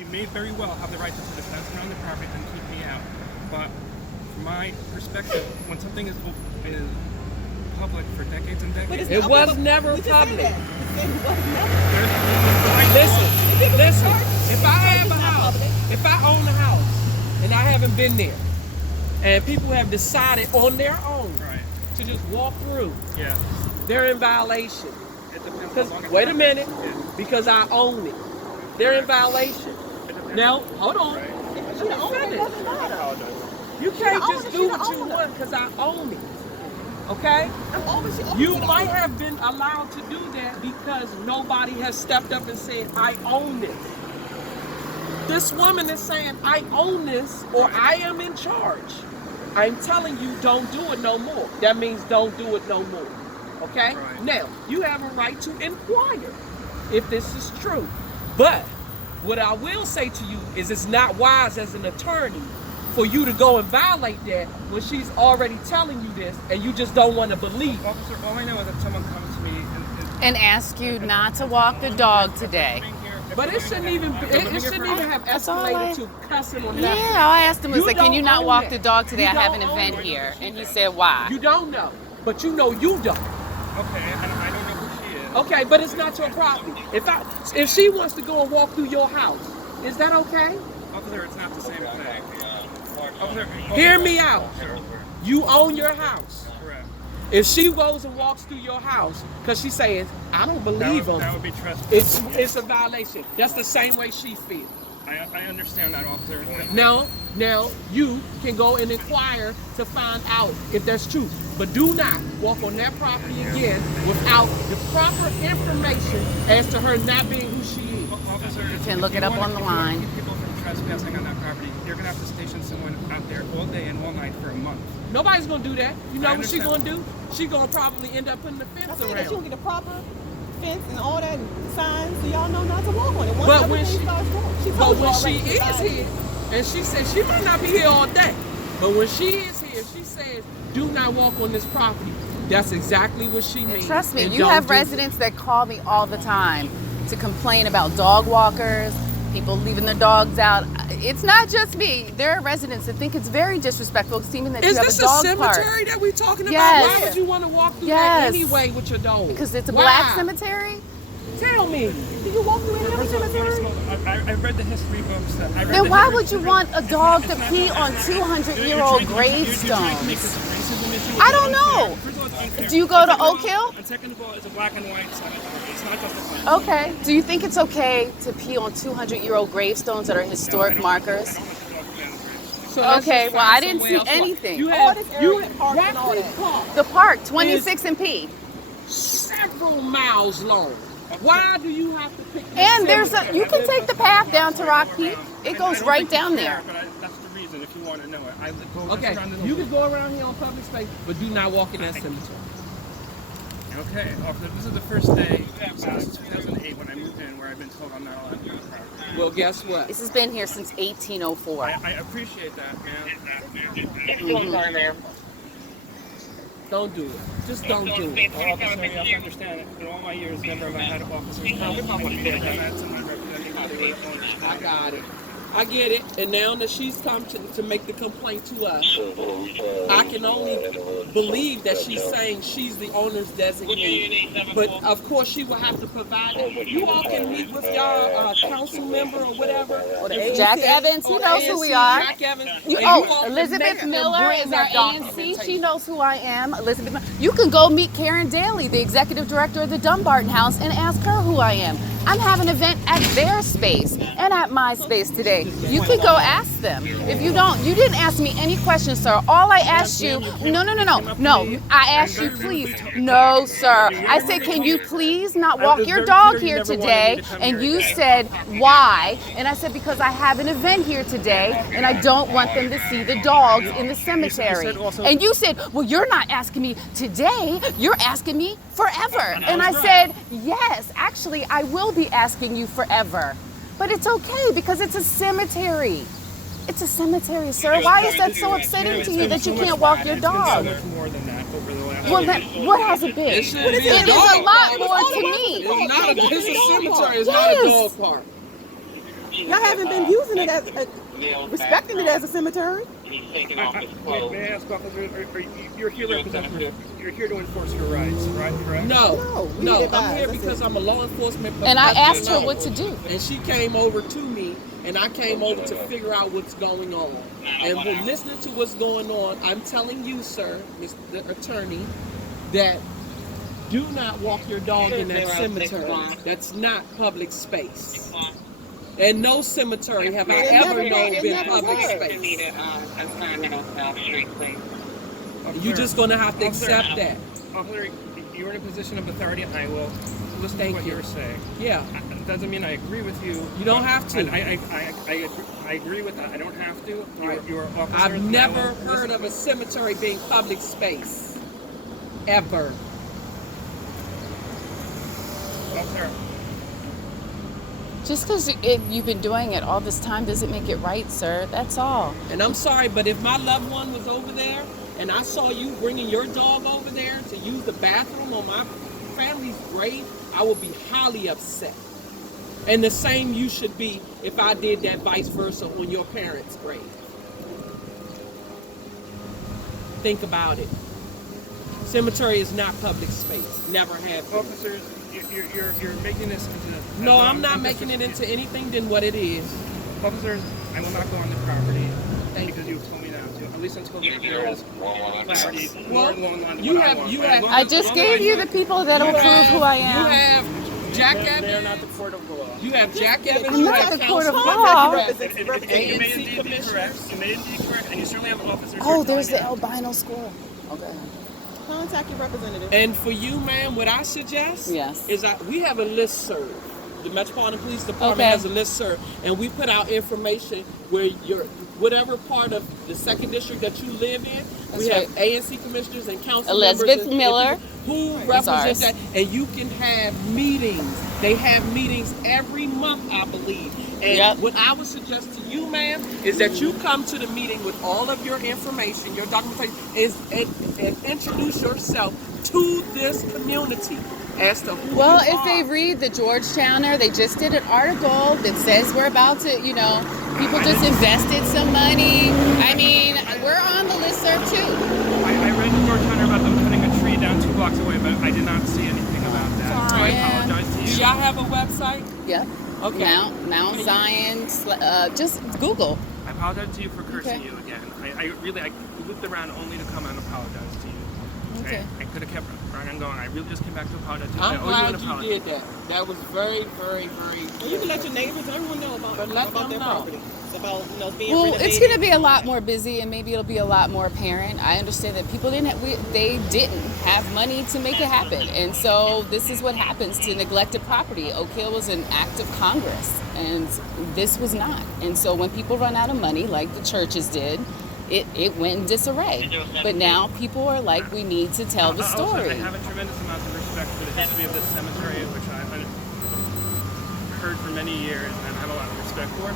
she may very well have the right to put a fence around the property and keep me out. But from my perspective, when something is public for decades and decades, It was never public. Listen. If I have a house, if I own a house and I haven't been there, and people have decided on their own to just walk through, they're in violation. it depends how Because long it's wait a been. minute, because I own it, they're in violation. Now, hold on. You can't just do what you want because I own it. Okay? You might have been allowed to do that because nobody has stepped up and said, I own this. This woman is saying, I own this, or I am in charge. I'm telling you, don't do it no more. That means don't do it no more. Okay? Right. Now, you have a right to inquire if this is true. But what I will say to you is it's not wise as an attorney for you to go and violate that when she's already telling you this and you just don't want to believe. Officer, all I know is that someone comes to me And ask you not to walk the dog today. But it shouldn't even have escalated to cussing or nothing. Yeah, I asked him, I You said, can you don't not own walk it. the dog today? You I have an don't own event it. here. And he said, why? You don't know, but you know you don't. Okay, and I don't know who she is. Okay, but it's not your property. If she wants to go and walk through your house, is that okay? Officer, it's not the same thing. Officer, Hear me out. You own your house. Correct. If she goes and walks through your house, because she says, I don't believe That him, would be trespassing. it's a violation. That's the same way she feels. I understand that, officer. Now you can go and inquire to find out if that's true. But do not walk on that property again without the proper information as to her not being who she is. Officer, You can look it up on the line. If you want to keep people from trespassing on that property, you're going to have to station someone out there all day and all night for a month. Nobody's gonna do that. You know I what she's gonna understand. do? She's gonna probably end up putting the fence I said that she'll around. get a proper fence and all that and signs so y'all know not to walk on it. Once But when everything she- starts going, she But told you when she already is about it. here, and she says she might not be here all day, but when she is here, she says, do not walk on this property. That's exactly what she means. Trust me, And you don't have do it. residents that call me all the time to complain about dog walkers, people leaving their dogs out. It's not just me. There are residents that think it's very disrespectful, seeming that Is you have this a dog cemetery park. that we're talking about? Yes. Why would you want to walk through that Yes. anyway with your dog? Because it's a Why? black cemetery. Tell me. Do you walk through any other First of all, cemetery? I read the history books. I read Then the why history- would you want a dog to It's not- pee on you're 200-year-old trying to make gravestones? this a racism issue. I It's don't know. unfair. First of all, it's unfair. Do you go to Second of all- Oak Hill? And second of all, it's a black and white cemetery. It's not just a Okay. Do you think it's okay to pee on 200-year-old gravestones that are historic markers? So let's Okay, just well, find I didn't somewhere see else to walk. anything. You All have, this area you and park and all Raccoon that. Park The park, 26 and P. several miles long. Why do you have to pick this And there's cemetery? you can take the path down to Rock Peak. It goes right down there. But that's the reason if you want to know it. I live go Okay, around in you the can go around here on public space, but do not walk in that cemetery. Okay, officer, this is the first day since 2008 when I moved in where I've been told I'm not allowed to be on the property. Well, guess what? This has been here since 1804. I appreciate that, man. Don't do it. Just don't do it. Well, officer, you have to understand, in all my years, never have I had officers tell me what to do. I've had someone representing the owners. I got it. I get it. And now that she's come to make the complaint to us, I can only believe that she's saying she's the owner's designee. But of course, she will have to provide it. You all can meet with y'all council member or whatever. Or the Jack ANC, Evans, he or knows the who we ANC, are. Jack Evans. And you Oh, all can Elizabeth make them Miller bring is our that ANC. She documentation. knows who I am. Elizabeth Miller. You can go meet Karen Daly, the executive director of the Dumbarton House, and ask her who I am. I'm having an event at their space and at my space today. You can go ask them. If you don't, you didn't ask me any questions, sir. All I asked you, no. I asked you, please. No, sir. I said, can you please not walk your dog here today? And you said, why? And I said, because I have an event here today and I don't want them to see the dogs in the cemetery. And you said, well, you're not asking me today, you're asking me forever. And I said, yes, actually, I will be asking you forever. But it's okay because it's a cemetery. It's a cemetery, sir. Why is that so upsetting to you that you can't walk your It's been so dog? much more than that over the last Well, year. then, what has it been? It shouldn't be a It is dog a lot park. more to me. It's not a, it's a cemetery. It's not a Yes. dog park. Y'all haven't been using it as, respecting it as a cemetery. May I ask, officer, you're here representing, you're here to enforce your rights, right? Correct? No, we no, need I'm advice. here That's because it. I'm a law enforcement And I professional. asked her what to do. And she came over to me, and I came over to figure out what's going on. And when listening to what's going on, I'm telling you, sir, Mr. Attorney, that do not walk your dog in that cemetery. That's not public space. And no cemetery have I It ever never known was. been It never public was. space. Officer, You're just gonna have to Officer, accept that. Officer, you're in a position of authority, and I will listen Thank to what you. you're saying. Yeah. It doesn't mean I agree with you. You don't but have to. I agree with that. I don't have to. You're officer. I've never heard of a cemetery being public space. Ever. Officer, Just because you've been doing it all this time doesn't make it right, sir. That's all. And I'm sorry, but if my loved one was over there and I saw you bringing your dog over there to use the bathroom on my family's grave, I would be highly upset. And the same you should be if I did that vice versa on your parents' grave. Think about it. Cemetery is not public space. Never have been. officers, you're making this into. No, I'm not making it into anything than what it is. Officers, I will not go on the property Thank because you told me not to. At least until there is clarity. Well, more along the lines of you what I have- want. you But have- as long I as- just as long gave as you the people that'll prove who I You am. have Jack They are Evans. not the court of law. You have Jack Evans. I'm You not have the court of Councilman law. Represents- It represents- may ANC indeed be commissioners. correct. It may indeed be correct, and you certainly have officers. Oh, here there's the telling me albino squirrel. Okay. Contact your representative. And for you, ma'am, what I suggest Yes. is that we have a listserv. The Metropolitan Police Department Okay. has a listserv, and we put out information where your whatever part of the second district that you live in, we That's have ANC commissioners and council Elizabeth members and Miller who is represent ours. that, and you can have meetings. They have meetings every month, I believe. And Yep. what I would suggest to you, ma'am, is that you come to the meeting with all of your information, your documentation, and introduce yourself to this community as to who Well, you if they are. read the Georgetowner, they just did an article that says we're about to, people just invested some money. I mean, we're on the listserv too. I read the Georgetowner about them cutting a tree down 2 blocks away, but I did not see anything about that. So I Yeah. apologize to Do you. y'all have a website? Yep. Okay. Mount Zion. Just Google. I apologize to you for cursing Okay. you again. I looped around only to come and apologize to you. Okay. I could have kept right on going. I really just came back to apologize to you. I'm I owe you glad an you apology. did that. That was very, very, very And you can let your neighbors, everyone know But let about them their know. property. It's about, being Well, renovated. it's going to be a lot more busy, and maybe it'll be a lot more apparent. I understand that people didn't have money to make it happen, and so this is what happens to neglected property. Oak Hill was an act of Congress, and this was not. And so when people run out of money, like the churches did, it went in disarray. But now people are like, we need to tell the Also, story. I have a tremendous amount of respect for the history of this cemetery, which I've heard for many years and have a lot of respect for.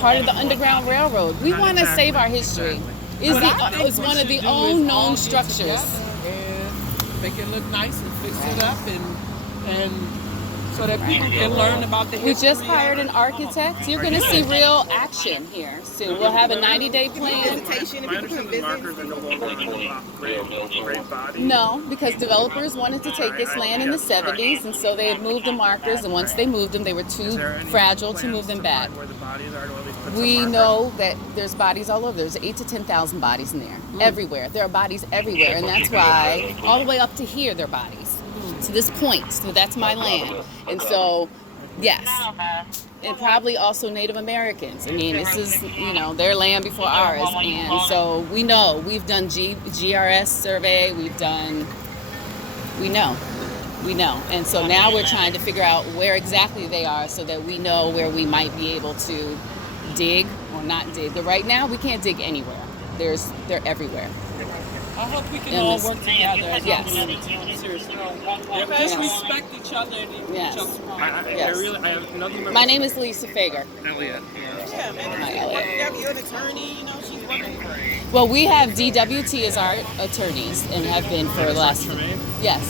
Part of the Underground Railroad. We want to Exactly, save our history. exactly. It's one of the unknown structures. And make it look nice and fix it up and so that people can learn about the We history. just hired an architect. You're going to see real action here soon. We'll have a 90-day plan. Visitation, if My you can understanding visit. the markers are no longer on the grave body. No, because developers wanted to take this land in the 70s, and so they had moved the markers, and once they moved them, they were Is too there any fragile to plans move them to back. find where the bodies are, to at least put some We markers? know that there's bodies all over. There's 8,000 to 10,000 bodies in there, everywhere. There are bodies everywhere, and that's why all the way up to here, there are bodies. To this point, so that's my land, and so yes, and probably also Native Americans. I mean, this is their land before ours, and so we know. We've done GRS survey. We know, and so now we're trying to figure out where exactly they are, so that we know where we might be able to dig or not dig. But right now, we can't dig anywhere. They're everywhere. I hope we can And all this- work together as Yes. a community. Seriously. Just respect each other and Yes. each other's I property. Yes. I have nothing but My name is Lisa Fager. Elliot. Yeah, maybe Hi, she's Elliot. working together. You're an attorney, she's working. Well, we have DWT as our attorneys and have been for the last. For me? Yes.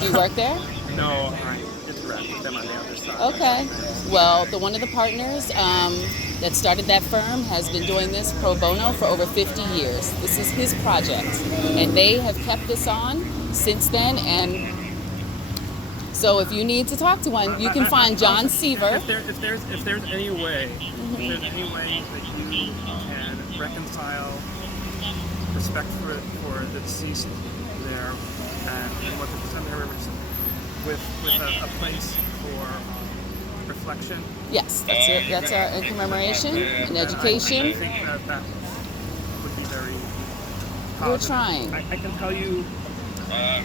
Do you work there? No, I interact with them on the other side. Okay. Well, one of the partners that started that firm has been doing this pro bono for over 50 years. This is his project, and they have kept this on since then. And so, if you need to talk to one, you can find John Seaver. If there's any way, that you can reconcile respect for the deceased there and what the family members with a place for reflection. Yes, that's our commemoration and education. I think that would be very We're positive. trying. I can tell you